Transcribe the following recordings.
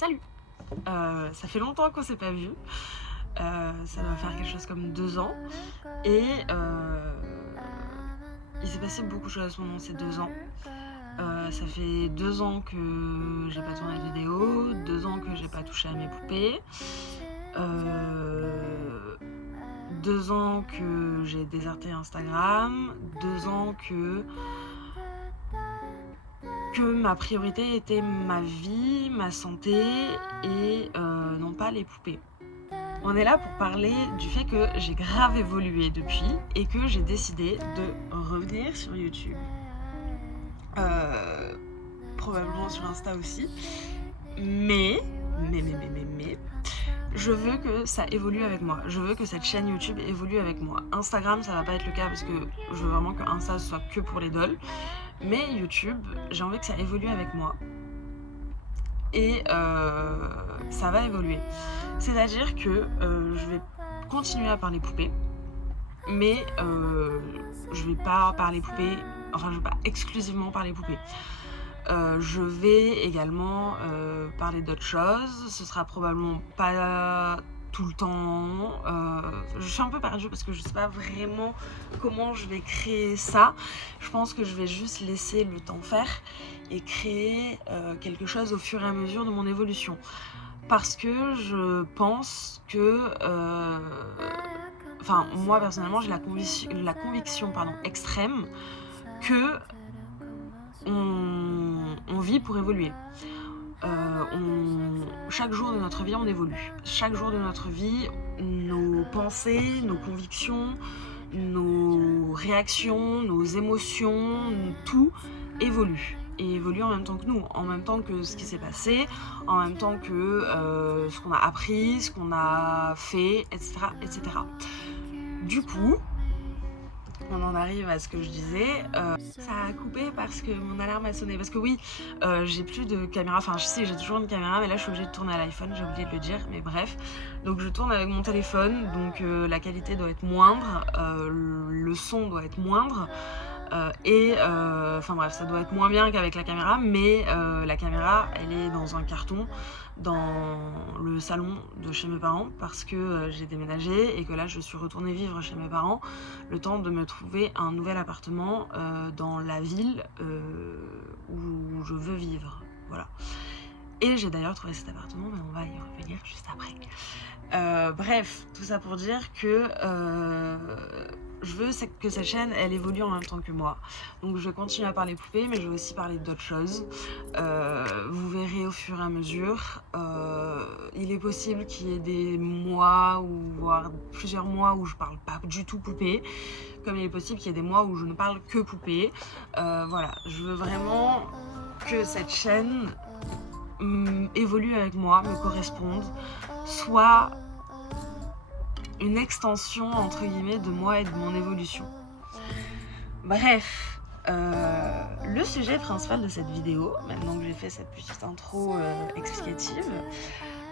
Salut. Ça fait longtemps qu'on s'est pas vu. Ça doit faire quelque chose comme 2 ans et il s'est passé beaucoup de choses pendant ces 2 ans. Ça fait 2 ans que j'ai pas tourné de vidéo, 2 ans que j'ai pas touché à mes poupées, 2 ans que j'ai déserté Instagram, 2 ans que ma priorité était ma vie, ma santé et non pas les poupées. On est là pour parler du fait que j'ai grave évolué depuis et que j'ai décidé de revenir sur YouTube. Probablement sur Insta aussi. Mais, je veux que ça évolue avec moi. Je veux que cette chaîne YouTube évolue avec moi. Instagram, ça va pas être le cas parce que je veux vraiment que Insta soit que pour les dolls. Mais YouTube, j'ai envie que ça évolue avec moi. Et ça va évoluer. C'est-à-dire que je vais continuer à parler poupées, mais je vais pas parler poupées, enfin je vais pas exclusivement parler poupées. Je vais également parler d'autres choses, ce sera probablement pas tout le temps. Je suis un peu perdue parce que je sais pas vraiment comment je vais créer ça. Je pense que je vais juste laisser le temps faire et créer quelque chose au fur et à mesure de mon évolution. Parce que je pense que... Enfin, moi personnellement, j'ai la conviction extrême que on vit pour évoluer. Chaque jour de notre vie, on évolue. Chaque jour de notre vie, nos pensées, nos convictions, nos réactions, nos émotions, tout évolue. Et évolue en même temps que nous, en même temps que ce qui s'est passé, en même temps que ce qu'on a appris, ce qu'on a fait, etc., etc. Du coup, on en arrive à ce que je disais, ça a coupé parce que mon alarme a sonné. Parce que oui, j'ai plus de caméra, enfin je sais, j'ai toujours une caméra, mais là je suis obligée de tourner à l'iPhone, j'ai oublié de le dire, mais bref. Donc je tourne avec mon téléphone, donc la qualité doit être moindre, le son doit être moindre, enfin bref, ça doit être moins bien qu'avec la caméra, mais la caméra, elle est dans un carton dans le salon de chez mes parents parce que j'ai déménagé et que là je suis retournée vivre chez mes parents le temps de me trouver un nouvel appartement dans la ville où je veux vivre, voilà. Et j'ai d'ailleurs trouvé cet appartement, mais on va y revenir juste après. Bref, tout ça pour dire que je veux que cette chaîne, elle évolue en même temps que moi. Donc je vais continuer à parler poupées, mais je vais aussi parler d'autres choses. Vous verrez au fur et à mesure. Il est possible qu'il y ait des mois, ou voire plusieurs mois où je parle pas du tout poupées. Comme il est possible qu'il y ait des mois où je ne parle que poupées. Voilà, je veux vraiment que cette chaîne évolue avec moi, me corresponde, soit une extension entre guillemets de moi et de mon évolution. Bref, le sujet principal de cette vidéo, maintenant que j'ai fait cette petite intro explicative,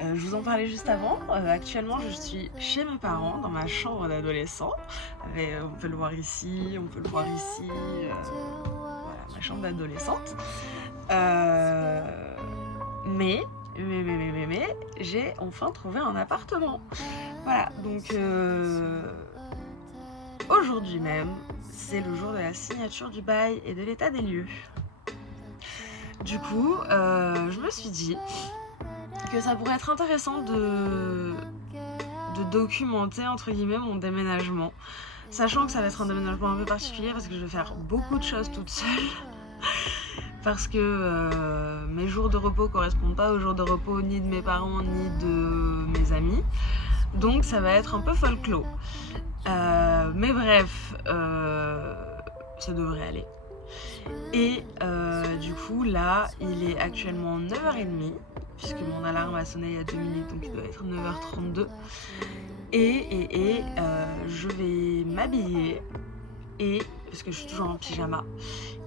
je vous en parlais juste avant. Actuellement, je suis chez mes parents, dans ma chambre d'adolescent. On peut le voir ici, on peut le voir ici. Voilà, ma chambre d'adolescente. Mais, j'ai enfin trouvé un appartement. Voilà, donc aujourd'hui même, c'est le jour de la signature du bail et de l'état des lieux. Du coup, je me suis dit que ça pourrait être intéressant de documenter entre guillemets mon déménagement, sachant que ça va être un déménagement un peu particulier parce que je vais faire beaucoup de choses toute seule. Parce que mes jours de repos correspondent pas aux jours de repos ni de mes parents ni de mes amis. Donc ça va être un peu folklore. Mais bref, ça devrait aller. Et du coup là, il est actuellement 9h30, puisque mon alarme a sonné il y a 2 minutes, donc il doit être 9h32. Et je vais m'habiller, parce que je suis toujours en pyjama,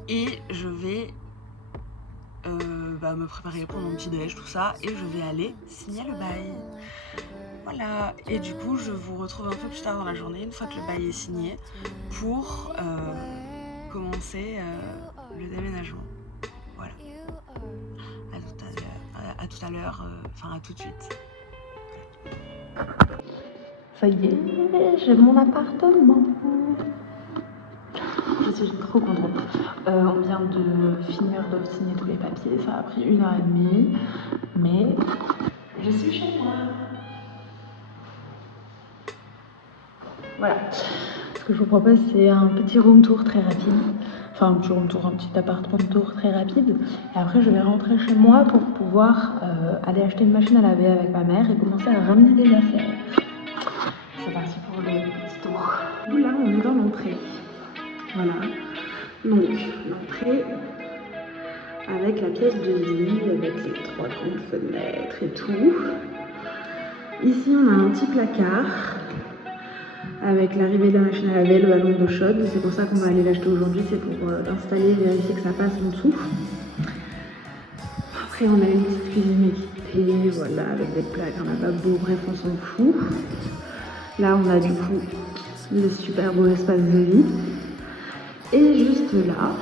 et je vais me préparer pour mon petit déj, tout ça, et je vais aller signer le bail. Voilà, et du coup je vous retrouve un peu plus tard dans la journée, une fois que le bail est signé, pour commencer le déménagement. Voilà. À tout à l'heure, enfin à tout de suite. Ça y est, j'ai mon appartement. Je suis trop contente. On vient de finir de signer tous les papiers, ça a pris 1h30, mais je suis chez moi. Voilà. Ce que je vous propose, c'est un petit room tour très rapide. Enfin, un petit room tour, un petit appartement tour très rapide. Et après, je vais rentrer chez moi pour pouvoir aller acheter une machine à laver avec ma mère et commencer à ramener des affaires. C'est parti pour le petit tour. Là, on est dans l'entrée. Voilà. Donc, l'entrée avec la pièce de lit, avec les 3 grandes fenêtres et tout. Ici, on a un petit placard avec l'arrivée de la machine à laver, le ballon d'eau chaude. C'est pour ça qu'on va aller l'acheter aujourd'hui, c'est pour l'installer, vérifier que ça passe en dessous. Après, on a une petite cuisine équipée, voilà, avec des plaques, un lavabo, bref, on s'en fout. Là, on a du coup le super beau espace de vie. Et juste là,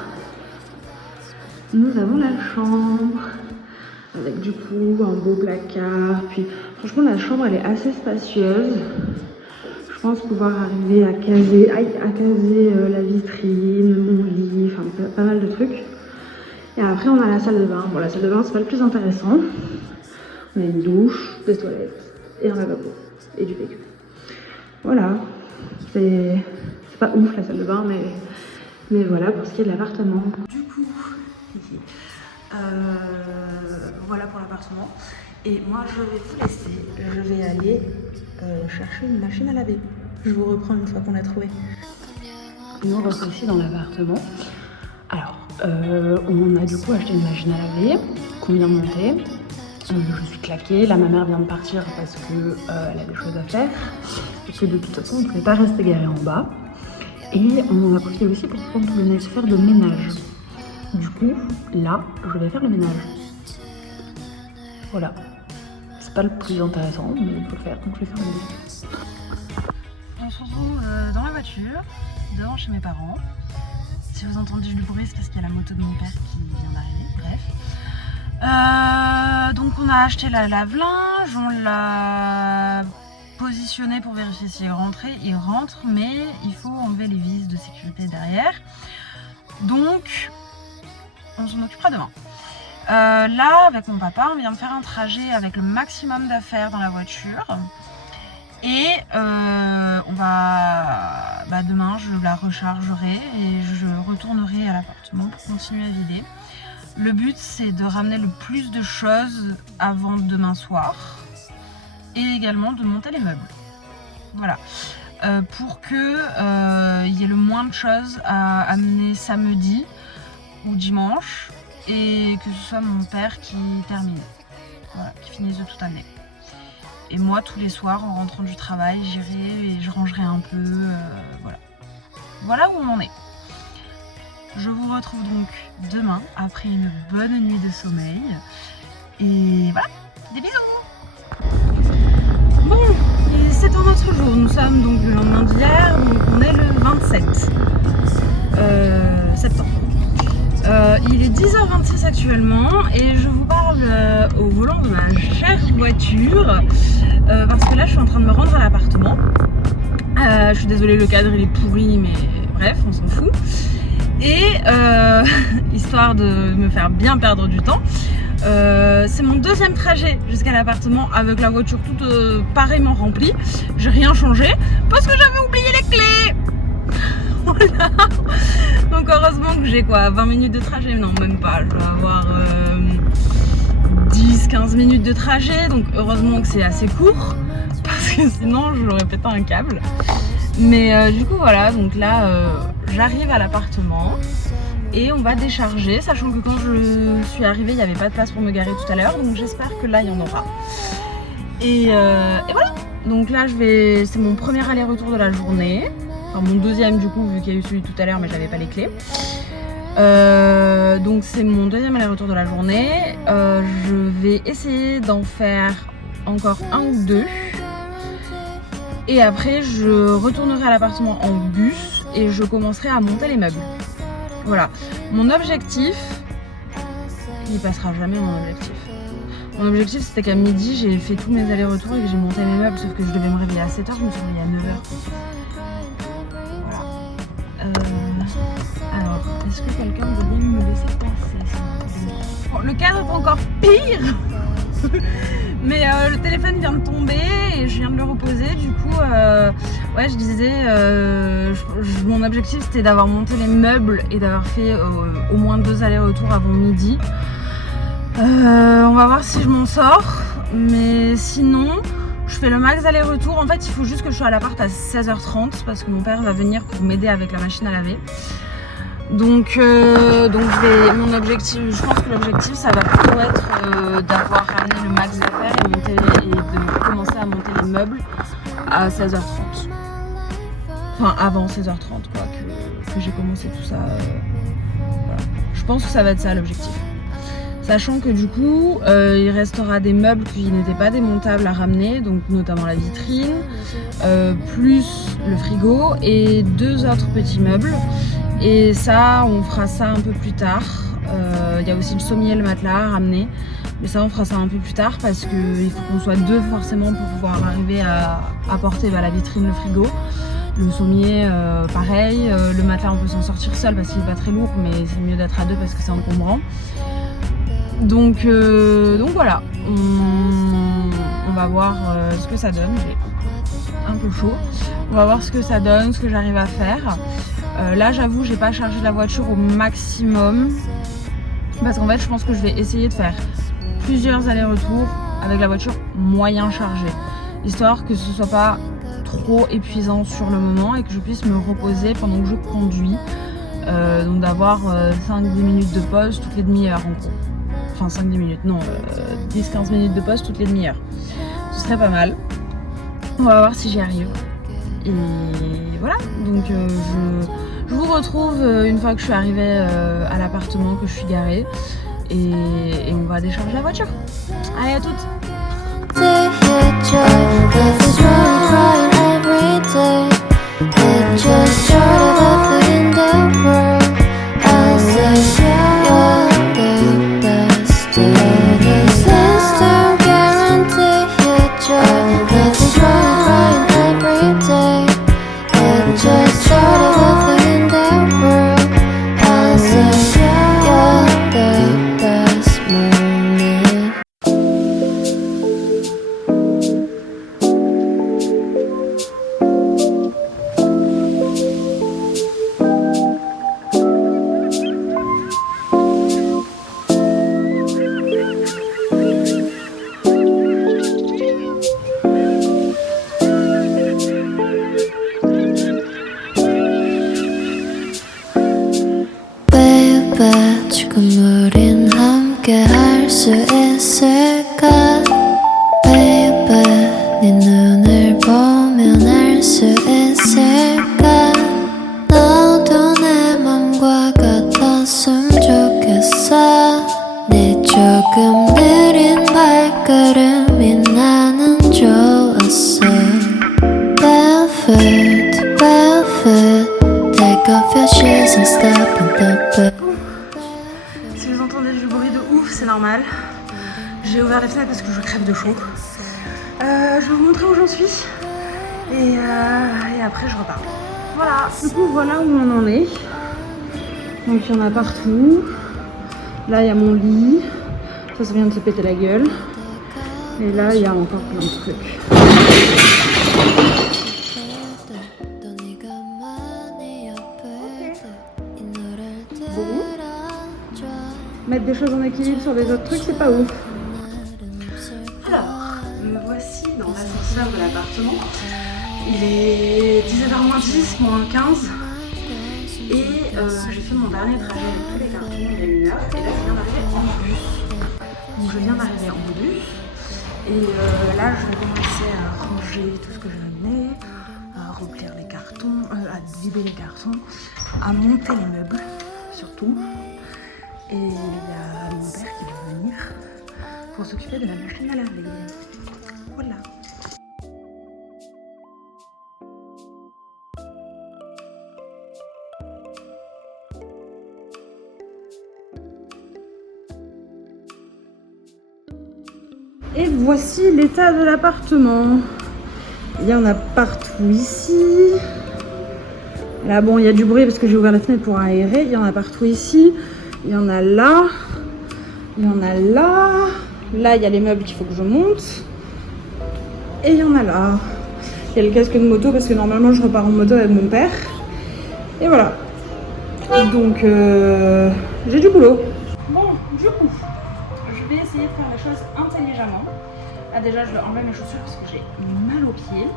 nous avons la chambre, avec du coup un beau placard. Puis franchement, la chambre, elle est assez spacieuse. Je pense pouvoir arriver à caser la vitrine, mon lit, enfin pas mal de trucs. Et après, on a la salle de bain. Bon, la salle de bain, c'est pas le plus intéressant. On a une douche, des toilettes et un lavabo et du vécu. Voilà, c'est pas ouf la salle de bain, mais voilà pour ce qui est de l'appartement. Du coup, voilà pour l'appartement. Et moi, je vais vous laisser. Je vais aller chercher une machine à laver. Je vous reprends une fois qu'on l'a trouvée. Nous revoici dans l'appartement. Alors, on a du coup acheté une machine à laver qu'on vient de monter. Je suis claquée. Là, ma mère vient de partir parce que elle a des choses à faire. Et que de toute façon, on ne pouvait pas rester garé en bas. Et on en a profité aussi pour prendre tout le nécessaire de ménage. Du coup, là, je vais faire le ménage. Voilà. C'est pas le plus intéressant, mais il faut le faire, donc je vais faire le ménage. On se retrouve dans la voiture, devant chez mes parents. Si vous entendez du bruit, c'est parce qu'il y a la moto de mon père qui vient d'arriver, bref. Donc on a acheté la lave-linge, on l'a positionné pour vérifier s'il est rentré. Il rentre, mais il faut enlever les vis de sécurité derrière. Donc on s'en occupera demain. Là, avec mon papa, on vient de faire un trajet avec le maximum d'affaires dans la voiture. Et on va, demain, je la rechargerai et je retournerai à l'appartement pour continuer à vider. Le but, c'est de ramener le plus de choses avant demain soir et également de monter les meubles. Voilà. Pour que y ait le moins de choses à amener samedi ou dimanche et que ce soit mon père qui termine, voilà, qui finisse de tout amener. Et moi, tous les soirs, en rentrant du travail, j'irai et je rangerai un peu, voilà. Voilà où on en est. Je vous retrouve donc demain, après une bonne nuit de sommeil. Et voilà, des bisous. Bon, c'est un autre jour. Nous sommes donc le lendemain d'hier, donc on est le 27 septembre. Il est 10h26 actuellement et je vous parle au volant de ma chère voiture parce que là je suis en train de me rendre à l'appartement. Je suis désolée, le cadre il est pourri, mais bref, on s'en fout. Et histoire de me faire bien perdre du temps, c'est mon deuxième trajet jusqu'à l'appartement avec la voiture toute pareillement remplie. J'ai rien changé parce que j'avais oublié les clés. Voilà. Donc heureusement que j'ai quoi, 20 minutes de trajet, non même pas, je vais avoir 10-15 minutes de trajet, donc heureusement que c'est assez court parce que sinon j'aurais pété un câble. Mais du coup voilà, donc là j'arrive à l'appartement et on va décharger, sachant que quand je suis arrivée il n'y avait pas de place pour me garer tout à l'heure, donc j'espère que là il y en aura. Et voilà, donc là c'est mon premier aller-retour de la journée. Enfin, mon deuxième du coup, vu qu'il y a eu celui tout à l'heure, mais j'avais pas les clés. Donc c'est mon deuxième aller-retour de la journée. Je vais essayer d'en faire encore un ou deux. Et après, je retournerai à l'appartement en bus et je commencerai à monter les meubles. Voilà. Mon objectif, il passera jamais mon objectif. Mon objectif c'était qu'à midi j'ai fait tous mes allers-retours et que j'ai monté mes meubles, sauf que je devais me réveiller à 7h, je me suis réveillée à 9h. Voilà. Alors, est-ce que quelqu'un veut bien me laisser passer? Bon, le cadre est encore pire. Mais le téléphone vient de tomber et je viens de le reposer. Du coup, ouais, je disais, mon objectif c'était d'avoir monté les meubles et d'avoir fait au moins 2 allers-retours avant midi. On va voir si je m'en sors, mais sinon je fais le max aller-retour. En fait il faut juste que je sois à l'appart à 16h30 parce que mon père va venir pour m'aider avec la machine à laver. Donc mon objectif, je pense que l'objectif ça va plutôt être d'avoir ramené le max d'affaires et de commencer à monter les meubles à 16h30. Enfin avant 16h30 quoi, que j'ai commencé tout ça. Voilà. Je pense que ça va être ça l'objectif. Sachant que du coup, il restera des meubles qui n'étaient pas démontables à ramener, donc notamment la vitrine, plus le frigo et 2 autres petits meubles. Et ça, on fera ça un peu plus tard. Il y a aussi le sommier et le matelas à ramener. Mais ça, on fera ça un peu plus tard parce qu'il faut qu'on soit 2 forcément pour pouvoir arriver à porter la vitrine, le frigo. Le sommier, pareil. Le matelas, on peut s'en sortir seul parce qu'il n'est pas très lourd, mais c'est mieux d'être à 2 parce que c'est encombrant. Donc voilà, on va voir ce que ça donne. J'ai un peu chaud. On va voir ce que ça donne, ce que j'arrive à faire. Là, j'avoue, j'ai pas chargé la voiture au maximum parce qu'en fait, je pense que je vais essayer de faire plusieurs allers-retours avec la voiture moyen chargée, histoire que ce soit pas trop épuisant sur le moment et que je puisse me reposer pendant que je conduis. Donc d'avoir 5-10 minutes de pause toutes les demi-heures en gros. Enfin 5-10 minutes, non, 10-15 minutes de pause toutes les demi-heures. Ce serait pas mal. On va voir si j'y arrive. Et voilà, donc je vous retrouve une fois que je suis arrivée à l'appartement, que je suis garée. Et on va décharger la voiture. Allez, à toutes! 지금 우린 함께 할 수 있을까 Baby 네 눈을 보면 알 수 있을까 너도 내 맘과 같았으면 좋겠어 네 조금 느린 발걸음이 나는 좋았어 Barefoot, barefoot Take off your shoes and stop in the bed Si vous entendez du bruit de ouf, c'est normal. J'ai ouvert les fenêtres parce que je crève de chaud. Je vais vous montrer où j'en suis. Et après, je repars. Voilà. Du coup, voilà où on en est. Donc, il y en a partout. Là, il y a mon lit. Ça vient de se péter la gueule. Et là, il y a encore plein de trucs. Bon. Mettre des choses en équilibre sur les autres trucs, c'est pas ouf. Alors, me voici dans l'ascenseur de l'appartement. Il est 19h moins 10, moins 15. Et j'ai fait mon dernier trajet avec tous les cartons il y a 1 heure. Et là, je viens d'arriver en bus. Donc, je viens d'arriver en bus. Et là, je vais commencer à ranger tout ce que j'ai amené, à remplir les cartons, à vider les cartons, à monter les meubles, surtout. Et il y a mon père qui va venir pour s'occuper de la machine à laver. Voilà. Et voici l'état de l'appartement. Il y en a partout ici. Là, bon, il y a du bruit parce que j'ai ouvert la fenêtre pour aérer. Il y en a partout ici. Il y en a là. Il y en a là. Là, il y a les meubles qu'il faut que je monte. Et il y en a là. Il y a le casque de moto parce que normalement, je repars en moto avec mon père. Et voilà. Donc, j'ai du boulot. Bon, du coup, je vais essayer de faire les choses intelligemment. Ah, déjà, je vais enlever mes chaussures parce que j'ai mal aux pieds.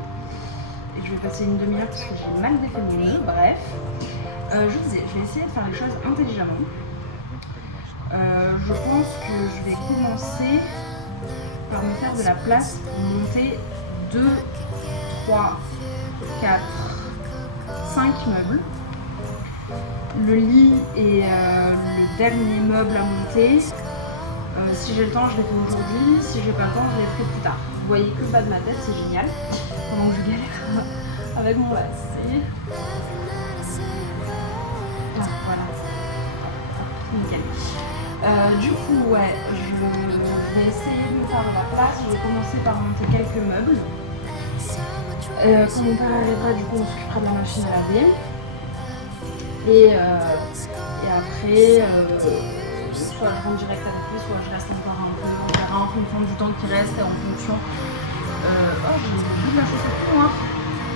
Et je vais passer une demi-heure parce que j'ai mal défait mon nœud. Bref, je disais, je vais essayer de faire les choses intelligemment. Je pense que je vais commencer par me faire de la place pour monter 2, 3, 4, 5 meubles. Le lit est le dernier meuble à monter. Si j'ai le temps, je les fais aujourd'hui. Si j'ai pas le temps, je les ferai plus tard. Vous voyez que le bas de ma tête, c'est génial. Pendant que je galère avec mon lacet. Ah, voilà. Nickel. Du coup, ouais, je vais essayer de me faire de la place. Je vais commencer par monter quelques meubles. Quand mon père arrivera, du coup, on s'occupera de la machine à laver. Et après, soit je rentre direct avec lui, soit je reste encore un peu. On verra en fonction du temps qui reste et en fonction. Oh, j'ai le bout de la chaussette tout noir.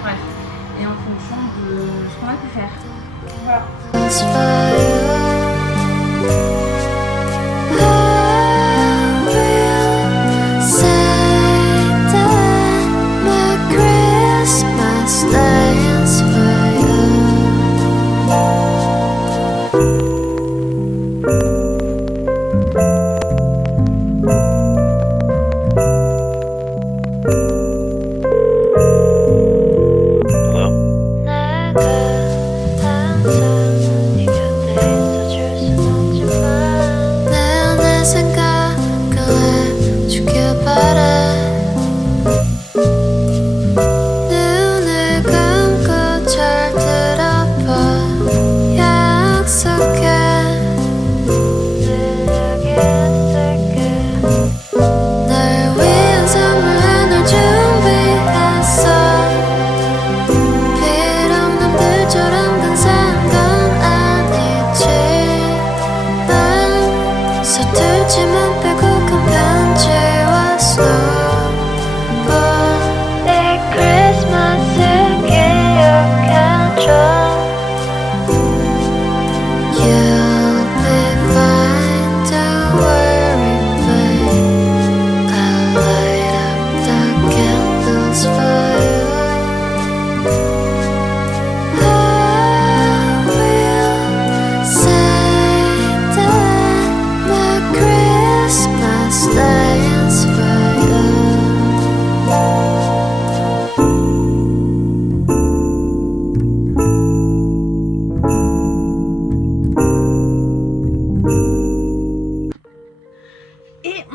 Bref. Et en fonction de ce qu'on a pu faire. Voilà.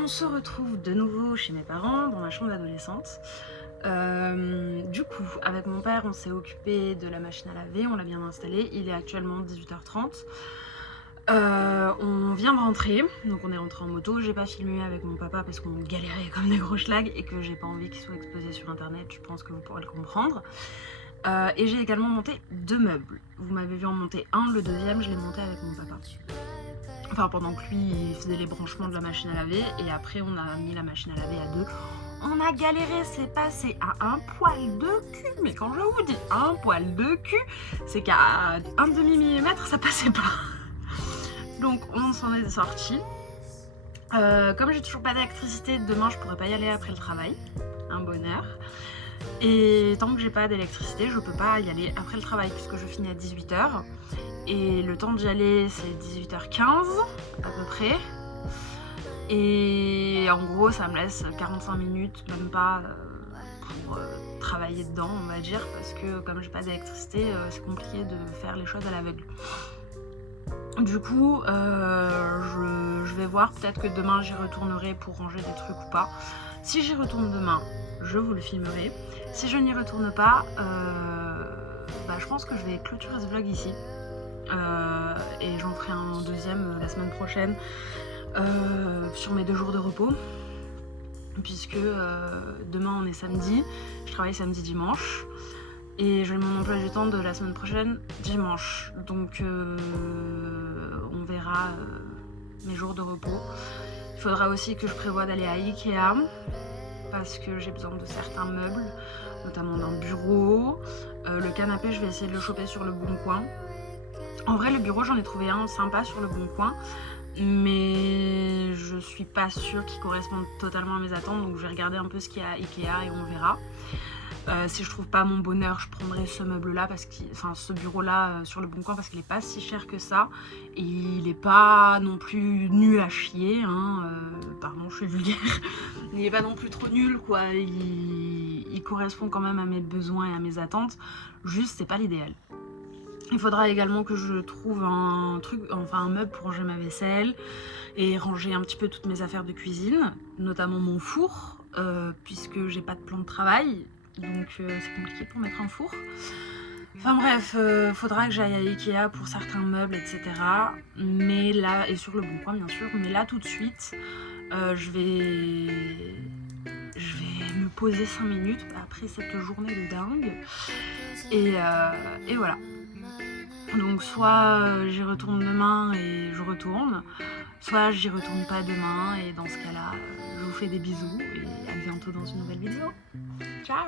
Se retrouve de nouveau chez mes parents dans ma chambre d'adolescente. Du coup, avec mon père, on s'est occupé de la machine à laver, on l'a bien installée. Il est actuellement 18h30. On vient de rentrer, donc on est rentré en moto. J'ai pas filmé avec mon papa parce qu'on galérait comme des gros schlags et que j'ai pas envie qu'il soit exposé sur internet. Je pense que vous pourrez le comprendre. Et j'ai également monté 2 meubles. Vous m'avez vu en monter un, le deuxième, je l'ai monté avec mon papa. Enfin, pendant que lui, il faisait les branchements de la machine à laver. Et après, on a mis la machine à laver à 2. On a galéré, c'est passé à un poil de cul. Mais quand je vous dis un poil de cul, c'est qu'à un demi-millimètre, ça passait pas. Donc, on s'en est sorti. Comme j'ai toujours pas d'électricité, demain, je pourrais pas y aller après le travail. Un bonheur. Et tant que j'ai pas d'électricité, je peux pas y aller après le travail puisque je finis à 18h. Et le temps d'y aller, c'est 18h15 à peu près. Et en gros, ça me laisse 45 minutes, même pas, pour travailler dedans, on va dire, parce que comme j'ai pas d'électricité, c'est compliqué de faire les choses à l'aveugle. Du coup, je vais voir, peut-être que demain j'y retournerai pour ranger des trucs ou pas. Si j'y retourne demain, je vous le filmerai. Si je n'y retourne pas, je pense que je vais clôturer ce vlog ici. Et j'en ferai un deuxième la semaine prochaine sur mes 2 jours de repos. puisque demain on est samedi, je travaille samedi dimanche et j'ai mon emploi du temps de la semaine prochaine dimanche, donc on verra mes jours de repos. Il faudra aussi que je prévoie d'aller à Ikea parce que j'ai besoin de certains meubles, notamment d'un bureau. Le canapé, je vais essayer de le choper sur le Bon Coin. En vrai, le bureau, j'en ai trouvé un sympa sur le Bon Coin, mais je suis pas sûre qu'il corresponde totalement à mes attentes, donc je vais regarder un peu ce qu'il y a à Ikea et on verra. Si je trouve pas mon bonheur, je prendrai ce meuble-là, ce bureau-là sur le Bon Coin, parce qu'il est pas si cher que ça. Et il est pas non plus nul à chier, hein. Pardon, je suis vulgaire. Il est pas non plus trop nul, quoi. Il correspond quand même à mes besoins et à mes attentes. Juste, c'est pas l'idéal. Il faudra également que je trouve un meuble pour ranger ma vaisselle et ranger un petit peu toutes mes affaires de cuisine, notamment mon four, puisque j'ai pas de plan de travail. Donc c'est compliqué pour mettre un four. Enfin bref, faudra que j'aille à Ikea pour certains meubles, etc. Mais là, et sur le Bon Coin bien sûr, mais là tout de suite, je vais me poser 5 minutes après cette journée de dingue. Et voilà. Donc soit j'y retourne demain et je retourne, soit j'y retourne pas demain et dans ce cas-là, je vous fais des bisous et à bientôt dans une nouvelle vidéo. Ciao!